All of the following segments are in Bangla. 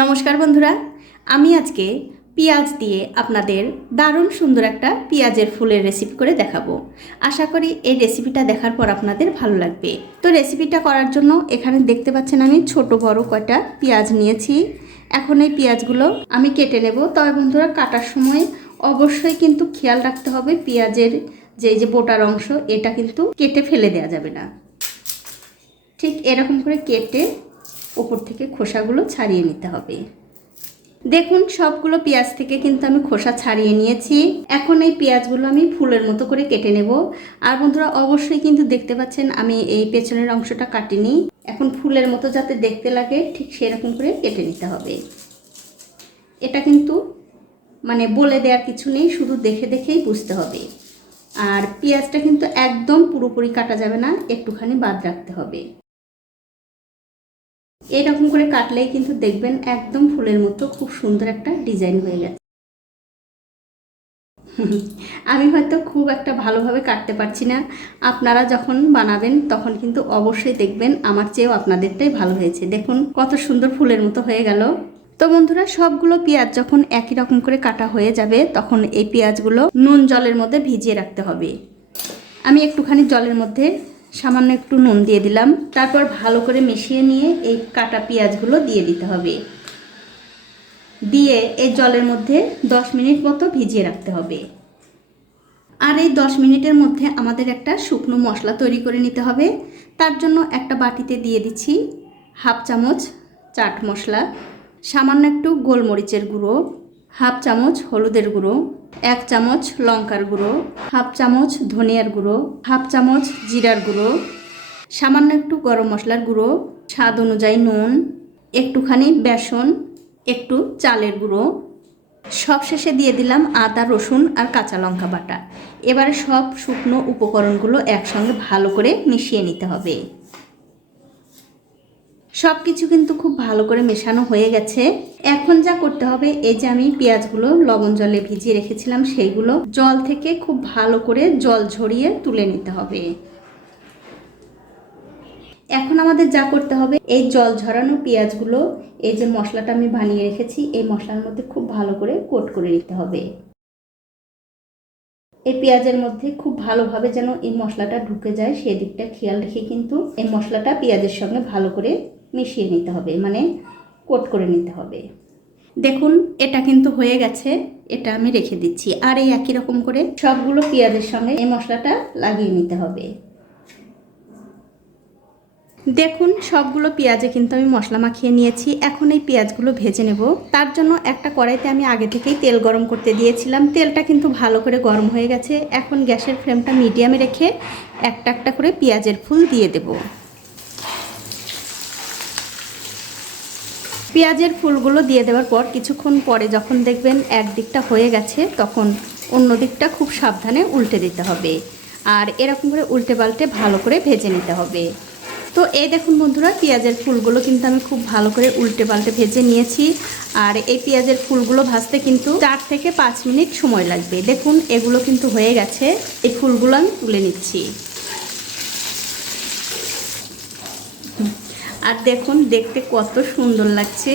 নমস্কার বন্ধুরা, আমি আজকে পেঁয়াজ দিয়ে আপনাদের দারুণ সুন্দর একটা পেঁয়াজের ফুলের রেসিপি করে দেখাবো। আশা করি এই রেসিপিটা দেখার পর আপনাদের ভালো লাগবে। তো রেসিপিটা করার জন্য এখানে দেখতে পাচ্ছেন আমি ছোট বড় কয়টা পেঁয়াজ নিয়েছি। এখন এই পেঁয়াজগুলো আমি কেটে নেব। তবে বন্ধুরা, কাটার সময় অবশ্যই কিন্তু খেয়াল রাখতে হবে পেঁয়াজের যে যে বোটার অংশ, এটা কিন্তু কেটে ফেলে দেওয়া যাবে না। ঠিক এরকম করে কেটে ওপর থেকে খোসাগুলো ছাড়িয়ে নিতে হবে। দেখুন, সবগুলো পেঁয়াজ থেকে কিন্তু আমি খোসা ছাড়িয়ে নিয়েছি। এখন এই পেঁয়াজগুলো আমি ফুলের মতো করে কেটে নেব। আর বন্ধুরা, অবশ্যই কিন্তু দেখতে পাচ্ছেন, আমি এই পেছনের অংশটা কাটিনি। এখন ফুলের মতো যাতে দেখতে লাগে, ঠিক সেরকম করে কেটে নিতে হবে। এটা কিন্তু মানে বলে দেওয়ার কিছু নেই, শুধু দেখে দেখেই বুঝতে হবে। আর পেঁয়াজটা কিন্তু একদম পুরোপুরি কাটা যাবে না, একটুখানি বাদ রাখতে হবে। এরকম করে কাটলেই কিন্তু দেখবেন একদম ফুলের মতো খুব সুন্দর একটা ডিজাইন হয়ে গেছে। আমি হয়তো খুব একটা ভালোভাবে কাটতে পারছি না। আপনারা যখন বানাবেন তখন কিন্তু অবশ্যই দেখবেন আমার চেয়েও আপনাদেরটাই ভালো হয়েছে। দেখুন কত সুন্দর ফুলের মতো হয়ে গেল। তো বন্ধুরা, সবগুলো পেঁয়াজ যখন একই রকম করে কাটা হয়ে যাবে তখন এই পেঁয়াজগুলো নুন জলের মধ্যে ভিজিয়ে রাখতে হবে। আমি একটুখানি জলের মধ্যে সামান্য একটু নুন দিয়ে দিলাম। তারপর ভালো করে মিশিয়ে নিয়ে এই কাটা পেঁয়াজগুলো দিয়ে দিতে হবে। দিয়ে এই জলের মধ্যে 10 মিনিট মতো ভিজিয়ে রাখতে হবে। আর এই 10 মিনিটের মধ্যে আমাদের একটা শুকনো মশলা তৈরি করে নিতে হবে। তার জন্য একটা বাটিতে দিয়ে দিচ্ছি হাফ চামচ চাট মশলা, সামান্য একটু গোলমরিচের গুঁড়ো হাফ চামচ হলুদের গুঁড়ো, এক চামচ লঙ্কার গুঁড়ো, হাফ চামচ ধনিয়ার গুঁড়ো, হাফ চামচ জিরার গুঁড়ো, সামান্য একটু গরম মশলার গুঁড়ো, স্বাদ অনুযায়ী নুন, একটুখানি বেসন, একটু চালের গুঁড়ো। সব শেষে দিয়ে দিলাম আদা, রসুন আর কাঁচা লঙ্কা বাটা। এবারে সব শুকনো উপকরণগুলো একসঙ্গে ভালো করে মিশিয়ে নিতে হবে। সব কিছু কিন্তু খুব ভালো করে মেশানো হয়ে গেছে। এখন যা করতে হবে, এই যে আমি পেঁয়াজগুলো লবণ জলে ভিজিয়ে রেখেছিলাম, সেইগুলো জল থেকে খুব ভালো করে জল ঝরিয়ে তুলে নিতে হবে। এখন আমাদের যা করতে হবে, এই জল ঝরানো পেঁয়াজগুলো, এই যে মশলাটা আমি বানিয়ে রেখেছি, এই মশলার মধ্যে খুব ভালো করে কোট করে নিতে হবে। এই পেঁয়াজের মধ্যে খুব ভালোভাবে যেন এই মশলাটা ঢুকে যায়, সেদিকটা খেয়াল রেখে কিন্তু এই মশলাটা পেঁয়াজের সঙ্গে ভালো করে মিশিয়ে নিতে হবে মানে কোট করে নিতে হবে। দেখুন, এটা কিন্তু হয়ে গেছে, এটা আমি রেখে দিচ্ছি। আর এই একই রকম করে সবগুলো পেঁয়াজের সঙ্গে এই মশলাটা লাগিয়ে নিতে হবে। দেখুন, সবগুলো পেঁয়াজে কিন্তু আমি মশলা মাখিয়ে নিয়েছি। এখন এই পেঁয়াজগুলো ভেজে নেব। তার জন্য একটা কড়াইতে আমি আগে থেকেই তেল গরম করতে দিয়েছিলাম। তেলটা কিন্তু ভালো করে গরম হয়ে গেছে। এখন গ্যাসের ফ্লেমটা মিডিয়ামে রেখে একটা একটা করে পেঁয়াজের ফুল দিয়ে দেব। পেঁয়াজের ফুলগুলো দিয়ে দেওয়ার পর কিছুক্ষণ পরে যখন দেখবেন এক দিকটা হয়ে গেছে, তখন অন্য দিকটা খুব সাবধানে উল্টে দিতে হবে। আর এরকম করে উল্টে পাল্টে ভালো করে ভেজে নিতে হবে। তো এই দেখুন বন্ধুরা, পেঁয়াজের ফুলগুলো কিন্তু আমি খুব ভালো করে উল্টে পাল্টে ভেজে নিয়েছি। আর এই পেঁয়াজের ফুলগুলো ভাজতে কিন্তু চার থেকে পাঁচ মিনিট সময় লাগবে। দেখুন, এগুলো কিন্তু হয়ে গেছে। এই ফুলগুলো আমি তুলে নিচ্ছি। আর দেখুন, দেখতে কত সুন্দর লাগছে।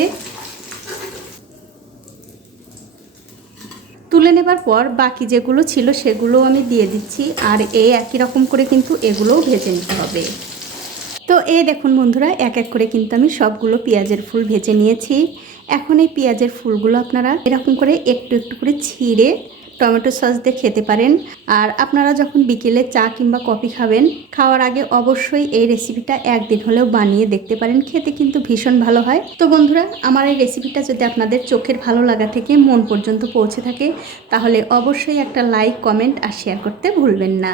তুলে নেবার পর বাকি যেগুলো ছিল সেগুলো আমি দিয়ে দিচ্ছি, আর এই একই রকম করে কিন্তু এগুলোও ভেজে নিতে হবে। তো এই দেখুন বন্ধুরা, এক এক করে কিন্তু আমি সবগুলো পেঁয়াজের ফুল ভেজে নিয়েছি। এখন এই পেঁয়াজের ফুলগুলো আপনারা এরকম করে একটু একটু করে ছিঁড়ে টমেটো সস দিয়ে খেতে পারেন। আর আপনারা যখন বিকেলে চা কিংবা কফি খাবেন, খাওয়ার আগে অবশ্যই এই রেসিপিটা একদিন হলেও বানিয়ে দেখতে পারেন। খেতে কিন্তু ভীষণ ভালো হয়। তো বন্ধুরা, আমার এই রেসিপিটা যদি আপনাদের চোখের ভালো লাগা থেকে মন পর্যন্ত পৌঁছে থাকে, তাহলে অবশ্যই একটা লাইক, কমেন্ট আর শেয়ার করতে ভুলবেন না।